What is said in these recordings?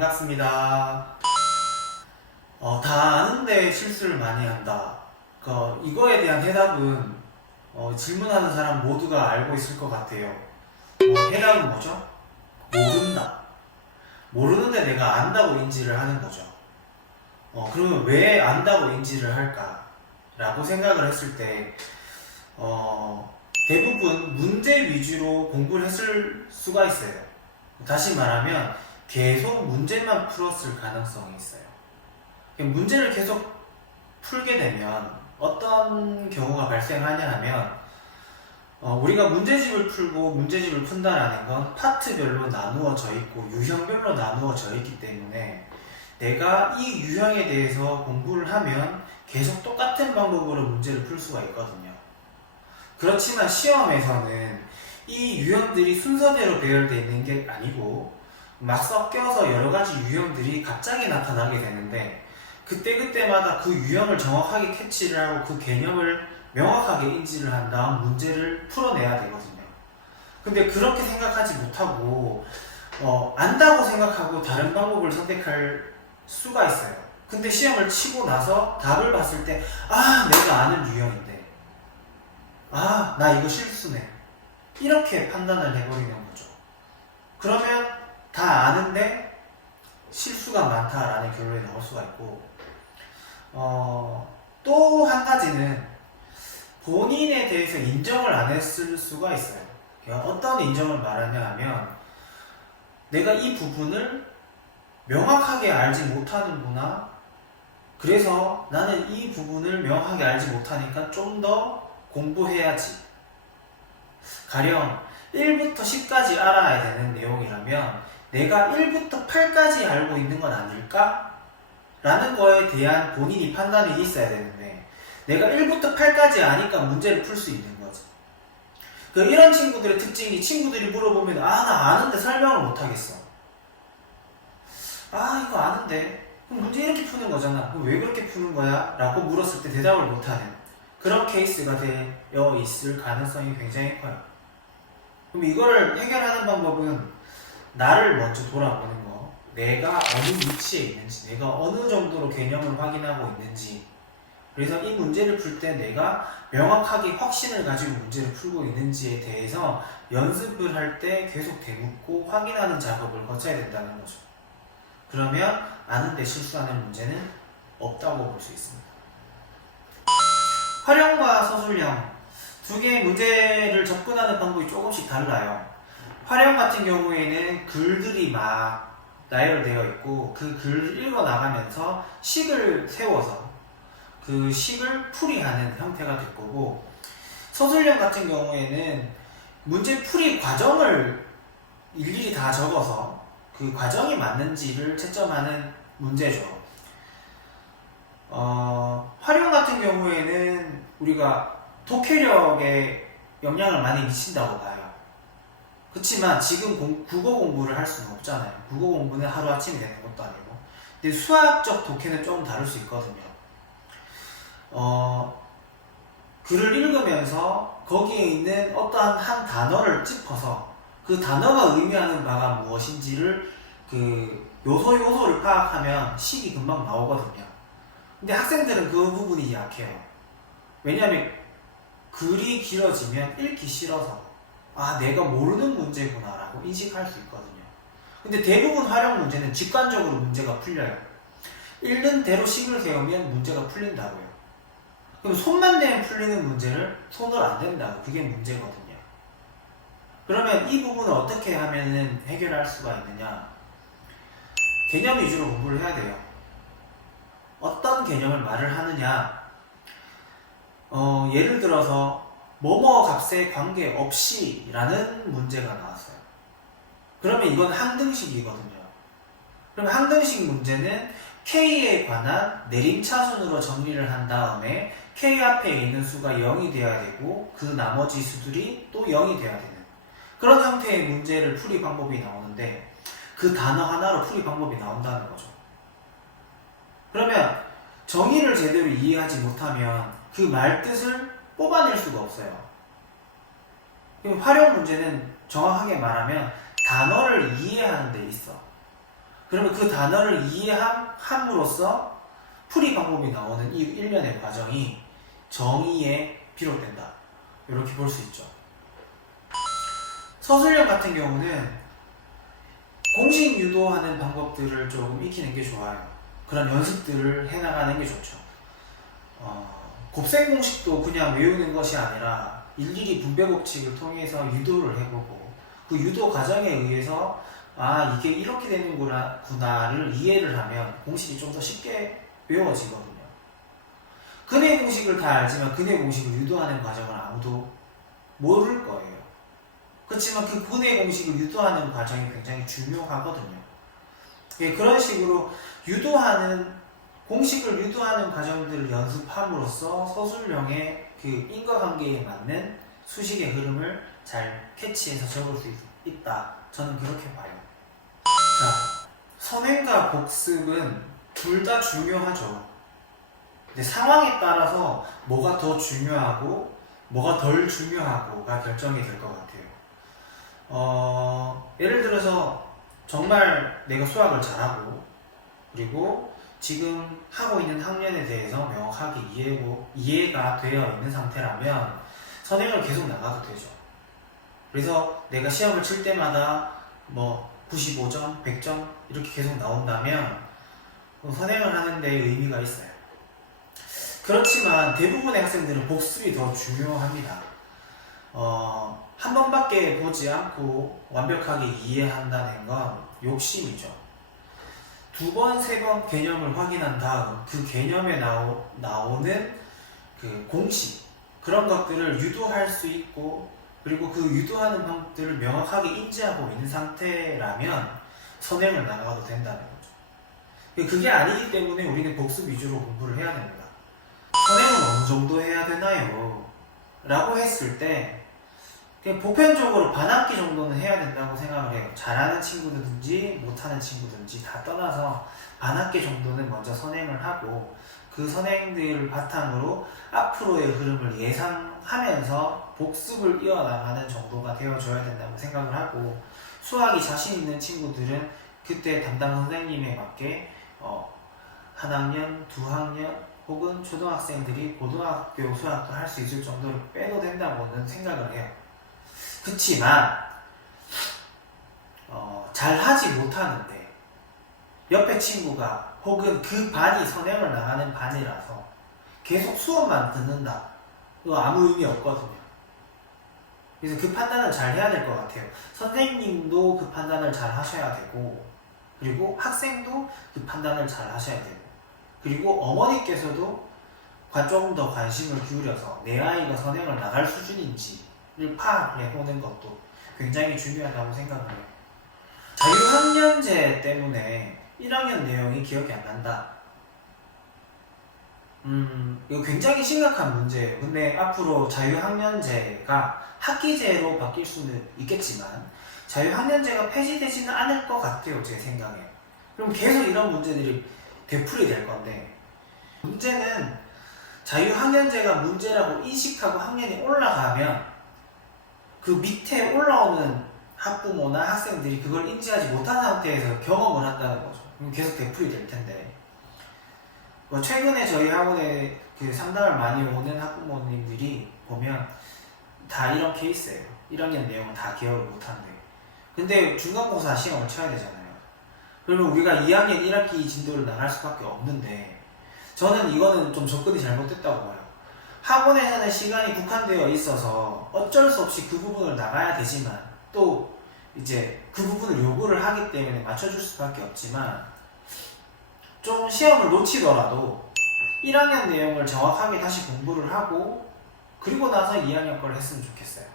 반갑습니다. 다 아는데 실수를 많이 한다. 이거에 대한 해답은 질문하는 사람 모두가 알고 있을 것 같아요. 해답은 뭐죠? 모른다. 모르는데 내가 안다고 인지를 하는 거죠. 그러면 왜 안다고 인지를 할까? 라고 생각을 했을 때, 대부분 문제 위주로 공부를 했을 수가 있어요. 다시 말하면, 계속 문제만 풀었을 가능성이 있어요. 문제를 계속 풀게 되면 어떤 경우가 발생하냐 하면 우리가 문제집을 풀고 문제집을 푼다라는 건 파트별로 나누어져 있고 유형별로 나누어져 있기 때문에 내가 이 유형에 대해서 공부를 하면 계속 똑같은 방법으로 문제를 풀 수가 있거든요. 그렇지만 시험에서는 이 유형들이 순서대로 배열되어 있는 게 아니고 막 섞여서 여러 가지 유형들이 갑자기 나타나게 되는데 그때그때마다 그 유형을 정확하게 캐치를 하고 그 개념을 명확하게 인지를 한 다음 문제를 풀어내야 되거든요. 근데 그렇게 생각하지 못하고 안다고 생각하고 다른 방법을 선택할 수가 있어요. 근데 시험을 치고 나서 답을 봤을 때 내가 아는 유형인데 나 이거 실수네 이렇게 판단을 해버리는 거죠. 그러면 다 아는데 실수가 많다라는 결론이 나올 수가 있고 또 한 가지는 본인에 대해서 인정을 안 했을 수가 있어요. 어떤 인정을 말하냐 하면 내가 이 부분을 명확하게 알지 못하는구나. 그래서 나는 이 부분을 명확하게 알지 못하니까 좀 더 공부해야지. 가령 1부터 10까지 알아야 되는 내용이라면 내가 1부터 8까지 알고 있는 건 아닐까? 라는 거에 대한 본인이 판단이 있어야 되는데 내가 1부터 8까지 아니까 문제를 풀 수 있는 거지. 이런 친구들의 특징이 친구들이 물어보면 나 아는데 설명을 못하겠어. 이거 아는데 그럼 문제 이렇게 푸는 거잖아. 그럼 왜 그렇게 푸는 거야? 라고 물었을 때 대답을 못하는 그런 케이스가 되어 있을 가능성이 굉장히 커요. 그럼 이거를 해결하는 방법은 나를 먼저 돌아보는 거, 내가 어느 위치에 있는지, 내가 어느 정도로 개념을 확인하고 있는지, 그래서 이 문제를 풀 때 내가 명확하게 확신을 가지고 문제를 풀고 있는지에 대해서 연습을 할 때 계속 되묻고 확인하는 작업을 거쳐야 된다는 거죠. 그러면 아는데 실수하는 문제는 없다고 볼 수 있습니다. 활용과 서술형 두 개의 문제를 접근하는 방법이 조금씩 달라요. 활용 같은 경우에는 글들이 막 나열되어 있고 그 글을 읽어 나가면서 식을 세워서 그 식을 풀이하는 형태가 될 거고, 서술형 같은 경우에는 문제 풀이 과정을 일일이 다 적어서 그 과정이 맞는지를 채점하는 문제죠. 활용 같은 경우에는 우리가 독해력에 영향을 많이 미친다고 봐요. 그렇지만 지금 국어 공부를 할 수는 없잖아요. 국어 공부는 하루아침에 되는 것도 아니고. 근데 수학적 독해는 조금 다를 수 있거든요. 글을 읽으면서 거기에 있는 어떠한 한 단어를 짚어서 그 단어가 의미하는 바가 무엇인지를 요소를 파악하면 식이 금방 나오거든요. 근데 학생들은 그 부분이 약해요. 왜냐하면 글이 길어지면 읽기 싫어서 내가 모르는 문제구나 라고 인식할 수 있거든요. 근데 대부분 활용 문제는 직관적으로 문제가 풀려요. 읽는 대로 식을 세우면 문제가 풀린다고요. 그럼 손만 대면 풀리는 문제를 손을 안 댄다고, 그게 문제거든요. 그러면 이 부분을 어떻게 하면 해결할 수가 있느냐? 개념 위주로 공부를 해야 돼요. 어떤 개념을 말을 하느냐? 예를 들어서 뭐뭐 값에 관계없이 라는 문제가 나왔어요. 그러면 이건 항등식이거든요. 그럼 항등식 문제는 K에 관한 내림차순으로 정리를 한 다음에 K 앞에 있는 수가 0이 되어야 되고 그 나머지 수들이 또 0이 되어야 되는 그런 형태의 문제를 풀이 방법이 나오는데 그 단어 하나로 풀이 방법이 나온다는 거죠. 그러면 정의를 제대로 이해하지 못하면 그 말뜻을 뽑아낼 수가 없어요. 그럼 활용 문제는 정확하게 말하면 단어를 이해하는 데 있어. 그러면 그 단어를 이해함으로써 풀이 방법이 나오는 이 일련의 과정이 정의에 비롯된다. 이렇게 볼 수 있죠. 서술형 같은 경우는 공식 유도하는 방법들을 조금 익히는 게 좋아요. 그런 연습들을 해나가는 게 좋죠. 곱셈 공식도 그냥 외우는 것이 아니라 일일이 분배 법칙을 통해서 유도를 해보고 그 유도 과정에 의해서 이게 이렇게 되는구나를 이해를 하면 공식이 좀 더 쉽게 외워지거든요. 근해 공식을 다 알지만 근해 공식을 유도하는 과정을 아무도 모를 거예요. 그렇지만 그 근해 공식을 유도하는 과정이 굉장히 중요하거든요. 그런 식으로 공식을 유도하는 과정들을 연습함으로써 서술형의 그 인과관계에 맞는 수식의 흐름을 잘 캐치해서 적을 수 있다. 저는 그렇게 봐요. 자, 선행과 복습은 둘 다 중요하죠. 근데 상황에 따라서 뭐가 더 중요하고 뭐가 덜 중요하고가 결정이 될 것 같아요. 예를 들어서 정말 내가 수학을 잘하고 그리고 지금 하고 있는 학년에 대해서 명확하게 이해가 되어 있는 상태라면 선행을 계속 나가도 되죠. 그래서 내가 시험을 칠 때마다 95점, 100점 이렇게 계속 나온다면 선행을 하는 데 의미가 있어요. 그렇지만 대부분의 학생들은 복습이 더 중요합니다. 한 번밖에 보지 않고 완벽하게 이해한다는 건 욕심이죠. 두 번, 세 번 개념을 확인한 다음 그 개념에 나오는 그 공식 그런 것들을 유도할 수 있고 그리고 그 유도하는 방법들을 명확하게 인지하고 있는 상태라면 선행을 나가도 된다는 거죠. 그게 아니기 때문에 우리는 복습 위주로 공부를 해야 됩니다. 선행은 어느 정도 해야 되나요? 라고 했을 때 그냥 보편적으로 반학기 정도는 해야 된다고 생각을 해요. 잘하는 친구든지 못하는 친구든지 다 떠나서 반학기 정도는 먼저 선행을 하고 그 선행들을 바탕으로 앞으로의 흐름을 예상하면서 복습을 이어나가는 정도가 되어줘야 된다고 생각을 하고 수학이 자신 있는 친구들은 그때 담당 선생님에 맞게 한 학년, 두 학년 혹은 초등학생들이 고등학교 수학도 할 수 있을 정도로 빼도 된다고는 생각을 해요. 그치만 잘하지 못하는데 옆에 친구가 혹은 그 반이 선행을 나가는 반이라서 계속 수업만 듣는다. 이거 아무 의미 없거든요. 그래서 그 판단을 잘 해야 될 것 같아요. 선생님도 그 판단을 잘 하셔야 되고 그리고 학생도 그 판단을 잘 하셔야 되고 그리고 어머니께서도 조금 더 관심을 기울여서 내 아이가 선행을 나갈 수준인지를 파악을 해보는 것도 굉장히 중요하다고 생각을 해요. 자유학년제 때문에 1학년 내용이 기억이 안 난다. 이거 굉장히 심각한 문제예요. 근데 앞으로 자유학년제가 학기제로 바뀔 수는 있겠지만 자유학년제가 폐지되지는 않을 것 같아요. 제 생각에. 그럼 계속 이런 문제들이 되풀이 될 건데 문제는 자유학년제가 문제라고 인식하고 학년이 올라가면 그 밑에 올라오는 학부모나 학생들이 그걸 인지하지 못한 상태에서 경험을 한다는 거죠. 그럼 계속 되풀이 될 텐데 최근에 저희 학원에 그 상담을 많이 오는 학부모님들이 보면 다 이런 케이스예요. 1학년 내용은 다 기억을 못한대. 근데 중간고사 시험을 쳐야 되잖아요. 그러면 우리가 2학년 1학기 진도를 나갈 수밖에 없는데 저는 이거는 좀 접근이 잘못됐다고 봐요. 학원에서는 시간이 국한되어 있어서 어쩔 수 없이 그 부분을 나가야 되지만 또 이제 그 부분을 요구를 하기 때문에 맞춰줄 수밖에 없지만 좀 시험을 놓치더라도 1학년 내용을 정확하게 다시 공부를 하고 그리고 나서 2학년 걸 했으면 좋겠어요.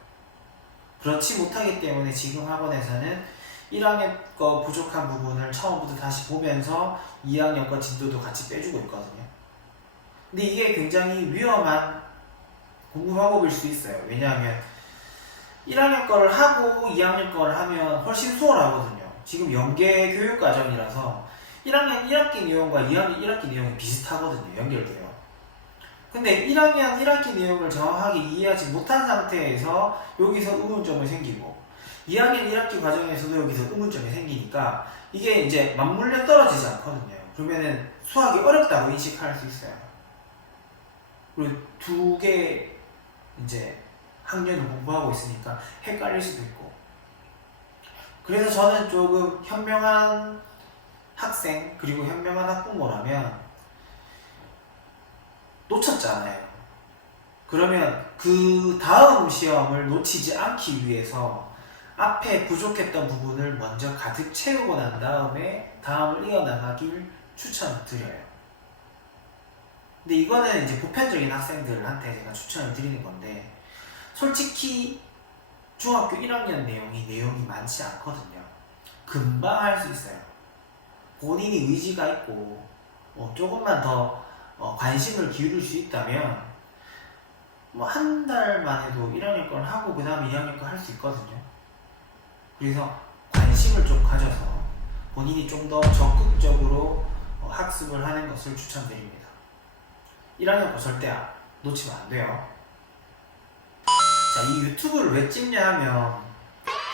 그렇지 못하기 때문에 지금 학원에서는 1학년 거 부족한 부분을 처음부터 다시 보면서 2학년 거 진도도 같이 빼주고 있거든요. 근데 이게 굉장히 위험한 공부 방법일 수 있어요. 왜냐하면 1학년 거를 하고 2학년 거를 하면 훨씬 수월하거든요. 지금 연계 교육 과정이라서 1학년 1학기 내용과 2학년 1학기 내용이 비슷하거든요. 연결돼요. 근데 1학년 1학기 내용을 정확하게 이해하지 못한 상태에서 여기서 의문점이 생기고 2학년 1학기 과정에서도 여기서 의문점이 생기니까 이게 이제 맞물려 떨어지지 않거든요. 그러면은 수학이 어렵다고 인식할 수 있어요. 그리고 두 개 이제 학년을 공부하고 있으니까 헷갈릴 수도 있고. 그래서 저는 조금 현명한 학생 그리고 현명한 학부모라면 놓쳤잖아요. 그러면 그 다음 시험을 놓치지 않기 위해서 앞에 부족했던 부분을 먼저 가득 채우고 난 다음에 다음을 이어나가길 추천드려요. 근데 이거는 이제 보편적인 학생들한테 제가 추천을 드리는 건데, 솔직히 중학교 1학년 내용이 많지 않거든요. 금방 할 수 있어요. 본인이 의지가 있고 조금만 더 관심을 기울일 수 있다면 뭐 한 달만 해도 1학년 걸 하고 그 다음에 2학년 걸 할 수 있거든요. 그래서 관심을 좀 가져서 본인이 좀 더 적극적으로 학습을 하는 것을 추천드립니다. 1학년 거 절대 놓치면 안 돼요. 자, 이 유튜브를 왜 찍냐 하면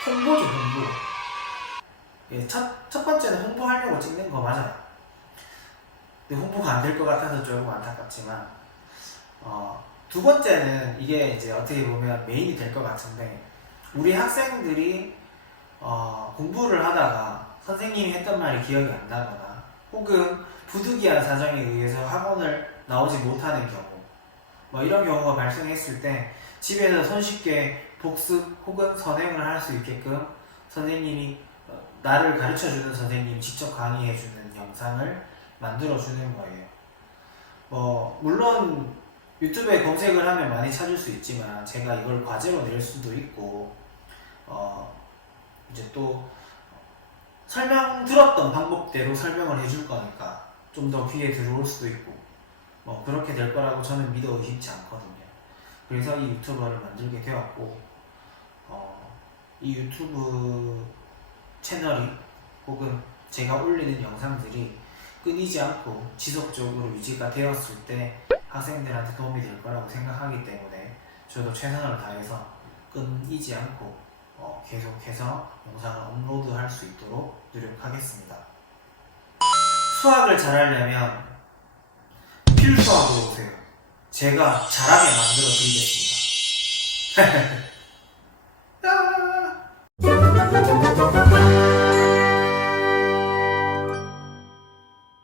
홍보죠, 홍보. 예, 첫 번째는 홍보하려고 찍는 거 맞아요. 근데 홍보가 안 될 것 같아서 조금 안타깝지만, 두 번째는 이게 이제 어떻게 보면 메인이 될 것 같은데, 우리 학생들이 공부를 하다가 선생님이 했던 말이 기억이 안 나거나 혹은 부득이한 사정에 의해서 학원을 나오지 못하는 경우, 뭐 이런 경우가 발생했을 때 집에서 손쉽게 복습 혹은 선행을 할 수 있게끔 선생님이 나를 가르쳐주는 선생님이 직접 강의해주는 영상을 만들어주는 거예요. 물론 유튜브에 검색을 하면 많이 찾을 수 있지만 제가 이걸 과제로 낼 수도 있고 이제 또 들었던 방법대로 설명을 해줄 거니까 좀 더 귀에 들어올 수도 있고 그렇게 될 거라고 저는 믿어 의심치 않거든요. 그래서 이 유튜버를 만들게 되었고, 이 유튜브 채널이 혹은 제가 올리는 영상들이 끊이지 않고 지속적으로 유지가 되었을 때 학생들한테 도움이 될 거라고 생각하기 때문에 저도 최선을 다해서 끊이지 않고 계속해서 영상을 업로드할 수 있도록 노력하겠습니다. 수학을 잘하려면 필수학으로 오세요. 제가 잘하게 만들어 드리겠습니다.